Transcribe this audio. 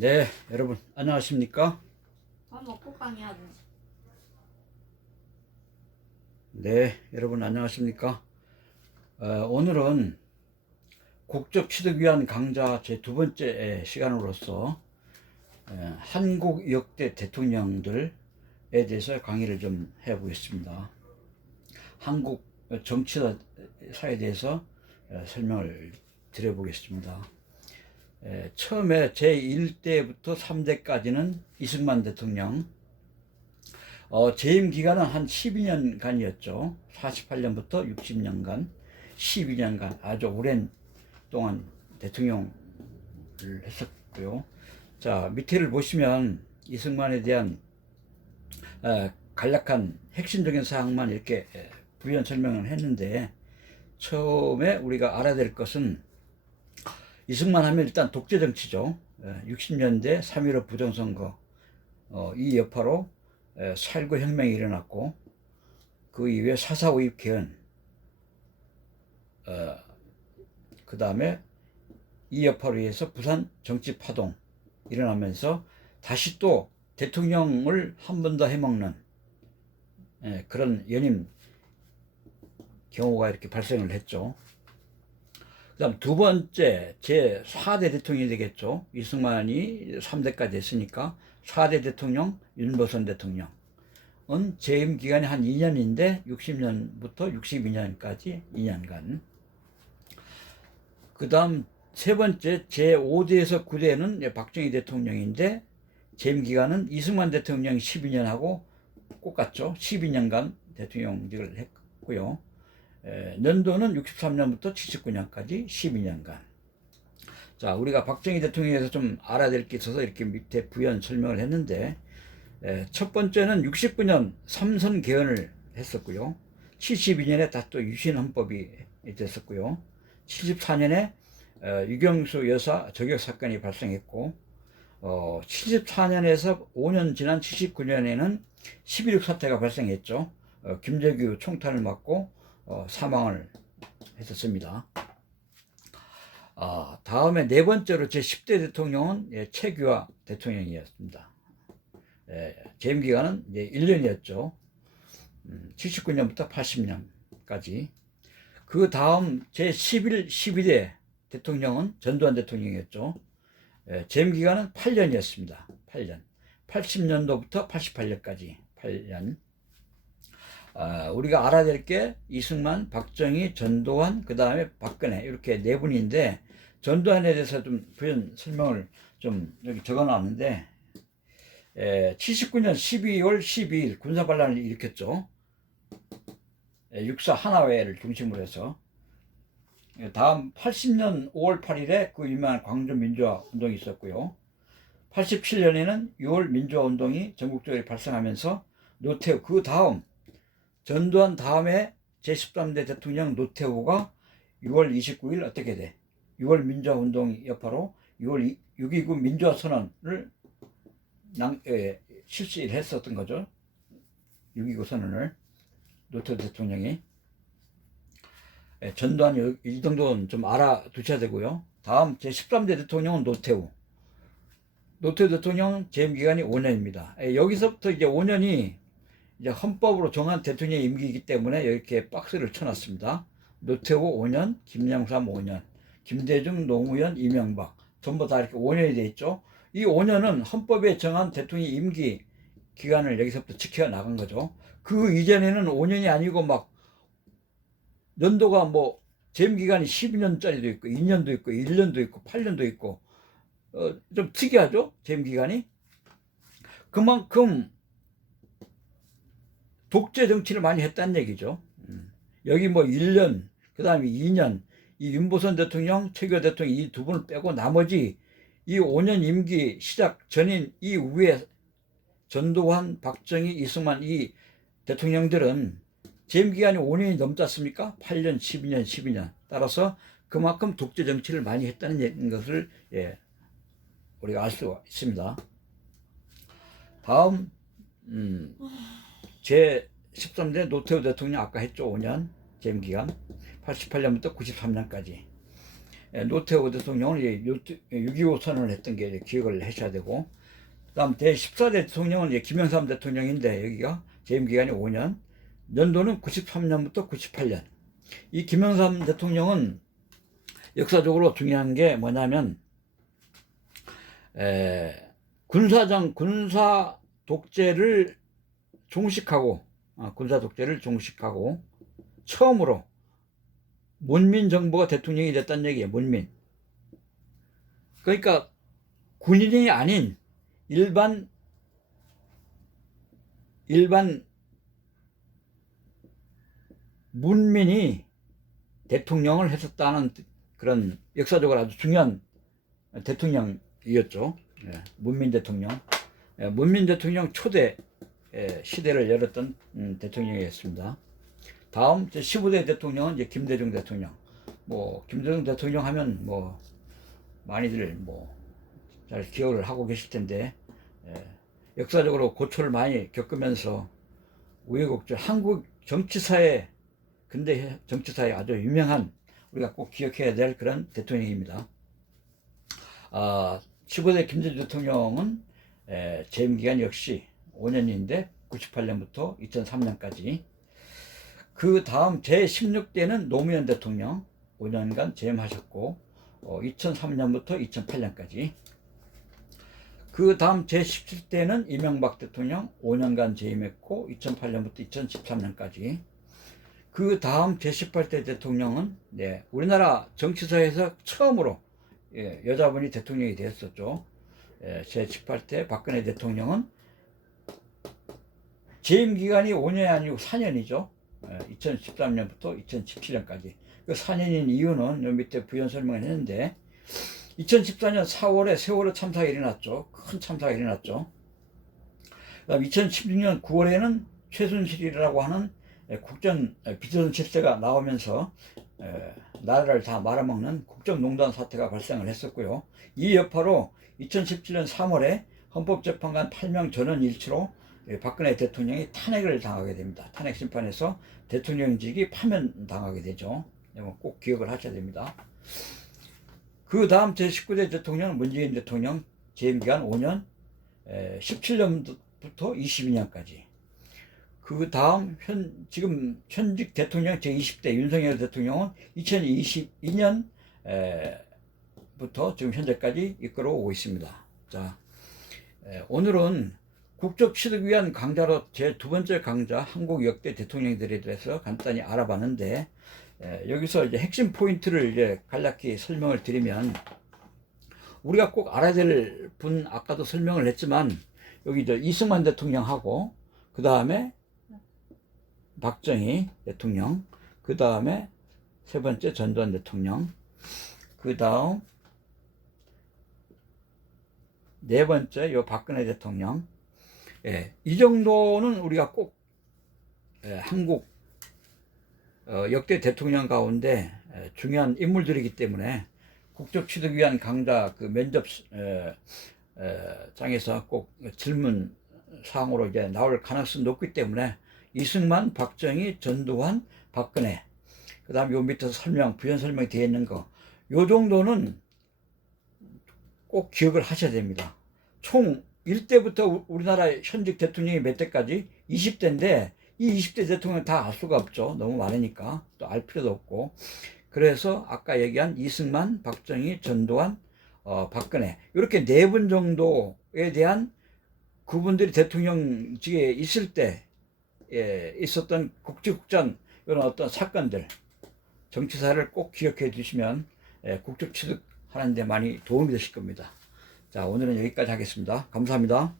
네, 여러분 안녕하십니까? 밥 먹고 강의하자. 네, 여러분 안녕하십니까? 오늘은 국적 취득 위한 강좌 제 두 번째 시간으로서 한국 역대 대통령들에 대해서 강의를 좀 해보겠습니다. 한국 정치사에 대해서 설명을 드려보겠습니다. 처음에 제1대부터 3대까지는 이승만 대통령, 재임 기간은 한 12년간이었죠. 48년부터 60년간, 12년간 아주 오랜 동안 대통령을 했었고요. 자, 밑에를 보시면 이승만에 대한 간략한 핵심적인 사항만 이렇게 부연 설명을 했는데, 처음에 우리가 알아야 될 것은 이승만 하면 일단 독재 정치죠. 60년대 3.15 부정선거, 이 여파로 4.19 혁명이 일어났고, 그 이후에 4.4 오입 개헌, 그 다음에 이 여파로 인해서 부산 정치 파동 일어나면서 다시 또 대통령을 한 번 더 해먹는 그런 연임 경우가 이렇게 발생을 했죠. 그 다음 두 번째 제4대 대통령이 되겠죠. 이승만이 3대까지 했으니까 4대 대통령 윤보선 대통령은 재임 기간이 한 2년인데 60년부터 62년까지 2년간. 그 다음 세 번째 제5대에서 9대는 박정희 대통령인데 재임 기간은 이승만 대통령이 12년하고 똑같죠. 12년간 대통령직을 했고요. 연도는 63년부터 79년까지 12년간. 자, 우리가 박정희 대통령에서 좀 알아야 될 게 있어서 이렇게 밑에 부연 설명을 했는데, 첫 번째는 69년 삼선 개헌을 했었고요. 72년에 다 또 유신 헌법이 됐었고요. 74년에 유경수 여사 저격 사건이 발생했고, 74년에서 5년 지난 79년에는 11.6 사태가 발생했죠. 김재규 총탄을 맞고 사망을 했었습니다. 다음에 네 번째로 제10대 대통령은 최규하 대통령이었습니다. 재임 기간은 1년이었죠. 79년부터 80년까지. 그 다음 제11, 12대 대통령은 전두환 대통령이었죠. 재임 기간은 8년이었습니다. 8년. 80년도부터 88년까지 8년. 우리가 알아야 될 게 이승만, 박정희, 전두환, 그 다음에 박근혜 이렇게 네 분인데, 전두환에 대해서 좀 부연 설명을 좀 여기 적어놨는데, 79년 12월 12일 군사반란을 일으켰죠. 육사 하나회를 중심으로 해서. 다음 80년 5월 8일에 그 유명한 광주민주화 운동이 있었고요. 87년에는 6월 민주화 운동이 전국적으로 발생하면서 노태우, 그 다음 전두환 다음에 제13대 대통령 노태우가 6월 29일 어떻게 돼? 6월 민주화 운동 여파로 6월 6.29 민주화 선언을 실시를 했었던 거죠. 6.29 선언을 노태우 대통령이. 전두환 이 정도는 좀 알아두셔야 되고요. 다음 제13대 대통령은 노태우 대통령 재임 기간이 5년입니다. 여기서부터 이제 5년이 이제 헌법으로 정한 대통령 임기이기 때문에 이렇게 박스를 쳐놨습니다. 노태우 5년, 김영삼 5년, 김대중, 노무현, 이명박 전부 다 이렇게 5년이 돼 있죠. 이 5년은 헌법에 정한 대통령 임기 기간을 여기서부터 지켜나간 거죠. 그 이전에는 5년이 아니고 막 연도가 뭐 재임 기간이 12년짜리도 있고 2년도 있고 1년도 있고 8년도 있고 좀 특이하죠. 재임 기간이. 그만큼 독재 정치를 많이 했다는 얘기죠. 여기 뭐 1년, 그 다음에 2년, 이 윤보선 대통령, 최규하 대통령 이 두 분을 빼고 나머지 이 5년 임기 시작 전인 이후에 전두환, 박정희, 이승만 이 대통령들은 재임 기간이 5년이 넘지 않습니까? 8년, 12년, 12년. 따라서 그만큼 독재 정치를 많이 했다는 것을 우리가 알 수가 있습니다. 다음 제13대 노태우 대통령 아까 했죠. 5년 재임 기간 88년부터 93년까지. 노태우 대통령은 6.25 선언을 했던 게 이제 기억을 하셔야 되고, 그다음 제14대 대통령은 이제 김영삼 대통령인데 여기가 재임 기간이 5년, 연도는 93년부터 98년. 이 김영삼 대통령은 역사적으로 중요한 게 뭐냐면 군사 독재를 종식하고 처음으로 문민 정부가 대통령이 됐다는 얘기예요. 문민. 그러니까 군인이 아닌 일반 문민이 대통령을 했었다는 그런 역사적으로 아주 중요한 대통령이었죠. 문민 대통령. 문민 대통령 초대 시대를 열었던 대통령이었습니다. 다음 15대 대통령은 이제 김대중 대통령. 김대중 대통령 하면 많이들 잘 기억을 하고 계실 텐데, 역사적으로 고초를 많이 겪으면서 우여곡절, 한국 정치사에, 근대 정치사에 아주 유명한, 우리가 꼭 기억해야 될 그런 대통령입니다. 15대 김대중 대통령은 재임 기간 역시 5년인데 98년부터 2003년까지. 그 다음 제16대는 노무현 대통령 5년간 재임하셨고, 2003년부터 2008년까지. 그 다음 제17대는 이명박 대통령 5년간 재임했고 2008년부터 2013년까지. 그 다음 제18대 대통령은 우리나라 정치사에서 처음으로 여자분이 대통령이 되었었죠. 제18대 박근혜 대통령은 재임 기간이 5년이 아니고 4년이죠. 2013년부터 2017년까지. 그 4년인 이유는 요 밑에 부연 설명을 했는데, 2014년 4월에 세월호 참사가 일어났죠. 큰 참사가 일어났죠. 그다음 2016년 9월에는 최순실이라고 하는 국정 비선 실세가 나오면서 나라를 다 말아먹는 국정농단 사태가 발생을 했었고요. 이 여파로 2017년 3월에 헌법재판관 8명 전원 일치로 박근혜 대통령이 탄핵을 당하게 됩니다. 탄핵 심판에서 대통령직이 파면당하게 되죠. 꼭 기억을 하셔야 됩니다. 그 다음 제19대 대통령은 문재인 대통령 재임기간 5년, 17년부터 22년까지. 그 다음 지금 현직 대통령 제20대 윤석열 대통령은 2022년부터 지금 현재까지 이끌어오고 있습니다. 자, 오늘은 국적 취득 위한 강자로 제 두 번째 강자 한국 역대 대통령들에 대해서 간단히 알아봤는데, 여기서 이제 핵심 포인트를 이제 간략히 설명을 드리면, 우리가 꼭 알아야 될 분 아까도 설명을 했지만, 여기 이승만 대통령하고, 그 다음에 박정희 대통령, 그 다음에 세 번째 전두환 대통령, 그 다음 네 번째 요 박근혜 대통령. 이 정도는 우리가 꼭 한국 역대 대통령 가운데 중요한 인물들이기 때문에 국적 취득 위한 강자 그 면접 장에서 꼭 질문 사항으로 이제 나올 가능성이 높기 때문에 이승만, 박정희, 전두환, 박근혜, 그 다음 요 밑에서 부연 설명이 되어 있는 거, 요 정도는 꼭 기억을 하셔야 됩니다. 총 1대부터 우리나라 현직 대통령이 몇 대까지? 20대인데 이 20대 대통령 다 알 수가 없죠. 너무 많으니까 또 알 필요도 없고. 그래서 아까 얘기한 이승만, 박정희, 전두환, 박근혜, 이렇게 네 분 정도에 대한 그분들이 대통령직에 있을 때 있었던 국지국전 이런 어떤 사건들, 정치사를 꼭 기억해 두시면 국적 취득하는 데 많이 도움이 되실 겁니다. 자, 오늘은 여기까지 하겠습니다. 감사합니다.